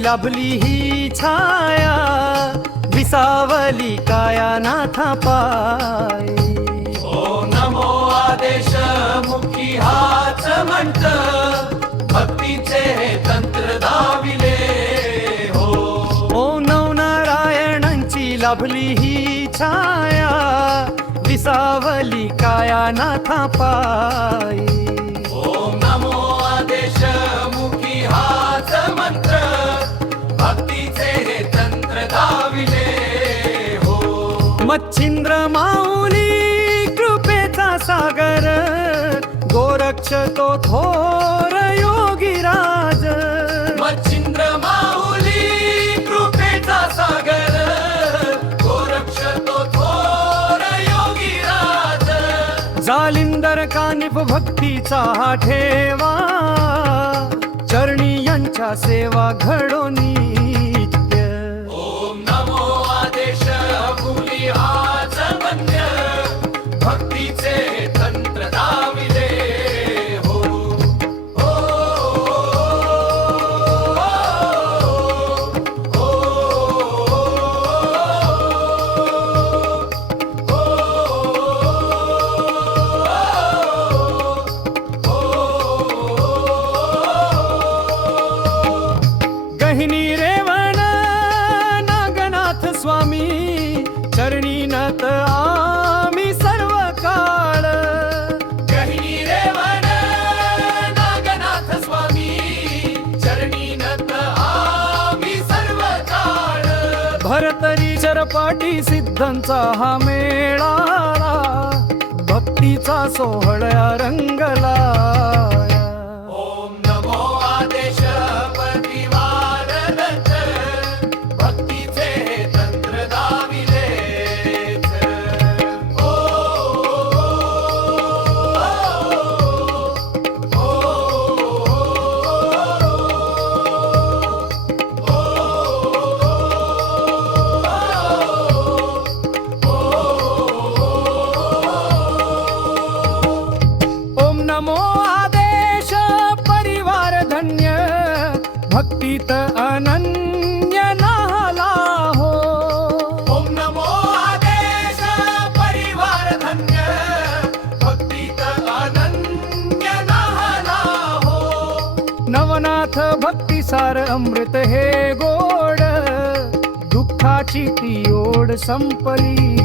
लाभली ही छाया, विसावली काया नाथा पाय. ओम नमो आदेश मुखी हाच म्हणत, भक्तीचे हे तंत्र दाविले हो. ओम नवनारायणांची लाभली ही छाया, विसावली काया नाथा पाय. ओम नमो आदेश मुखी हाच मंत्र, भक्तीचे हे तंत्र दाविले हो. मच्छिंद्र माऊली कृपेचा सागर, गोरक्ष तो थोर योगीराज. मच्छिंद्र माऊली कृपेचा सागर, गोरक्ष तो थोर योगीराज. जालिंदर कानिफ भक्तीचा हा ठेवा, चरणी यांच्या सेवा घडो नित्य. ओम नमो आदेश मुली हाच वंद्य, भक्तीचे तंत्र दाविले हो. ओ, ओ, गहिनी रेवण नागनाथ स्वामी, चरणी नत आम्ही सर्व काळ. गहिनी रेवण नागनाथ स्वामी, चरणी नत आम्ही सर्व काळ. भरतरी चरपाटी सिद्धांचा हा मेळावा, भक्तीचा सोहळा रंगला. ओम नमो आदेश प्रतिवार दत्त, भक्तीचे हे तंत्र दाविलेच. ओ, ओम नमो आदेश परिवार धन्य, भक्तीत अनन्य नाला हो. ओम नमो आदेश परिवार धन्य, भक्तीत अनन्य नाहला हो. नवनाथ भक्तिसार अमृत हे गोड, दुःखाची ती ओढ संपली.